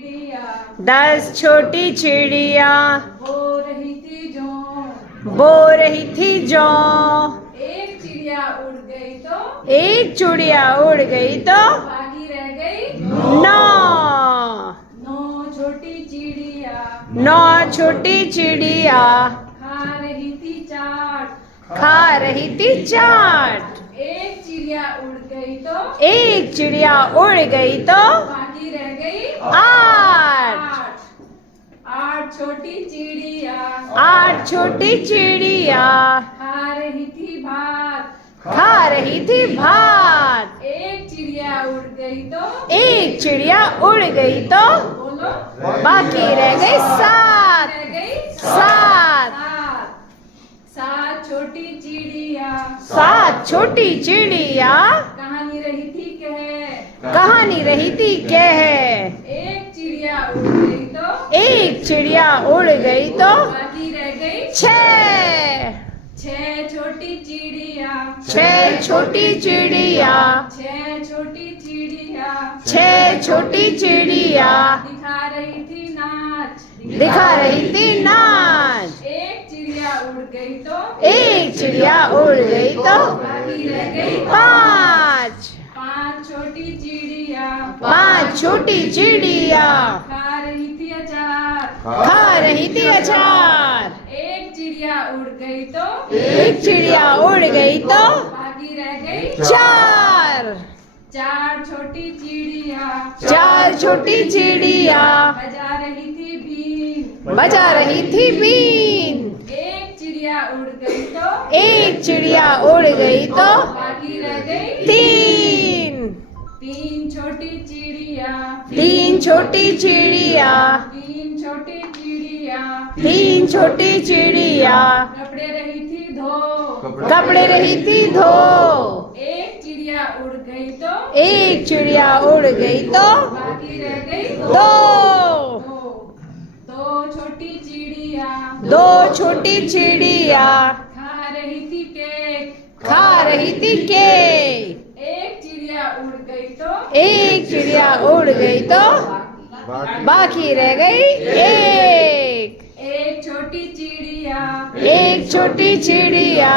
10 छोटी चिड़िया बो रही थी जो एक चिड़िया उड़ गई तो एक चिड़िया उड़ गई तो बाकी रह गई 9 9 छोटी चिड़िया खा रही थी चाट एक चिड़िया उड़ गई तो एक चिड़िया उड़ गई तो बाकी रह गई 8 8 छोटी चिड़िया 8 छोटी चिड़िया खा रही थी भात एक चिड़िया उड़ गई तो एक चिड़िया उड़ गई तो बोलो बाकी रह गई 7 रह गई 7 7 छोटी चिड़िया 7 छोटी चिड़िया कहानी रही थी कहानी रही थी कह एक चिड़िया उड़ गई तो एक चिड़िया उड़ गई तो बाकी रह गई 6 छोटी चिड़िया 6 छोटी चिड़िया 6 छोटी चिड़िया 6 छोटी चिड़िया दिखा रही थी नाच एक चिड़िया उड़ गई तो एक चिड़िया उड़ गई तो बाकी रह गई 5 5 छोटी चिड़िया 5 छोटी चिड़िया खा रही थी अचार एक चिड़िया उड़ गई तो एक चिड़िया उड़ गई तो बाकी रह गई 4 छोटी चिड़िया 4 छोटी चिड़िया बजा रही थी बीन एक चिड़िया उड़ गई तो एक चिड़िया उड़ गई तो बाकी रह गई 3 छोटी चिड़िया 3 छोटी चिड़िया 3 छोटी चिड़िया कपड़े रही थी धो एक चिड़िया उड़ गई तो एक चिड़िया उड़ गई तो बाकी रह गई 2 छोटी चिड़िया खा रही थी केक एक चिड़िया उड़ गई तो एक चिड़िया उड़ गई तो बाकी रह गई एक छोटी चिड़िया एक छोटी चिड़िया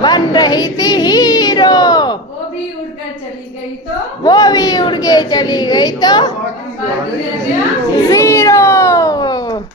बन रही थी हीरो वो भी उड़कर चली गई तो वो भी उड़ के चली गई तो बाकी रह गया 0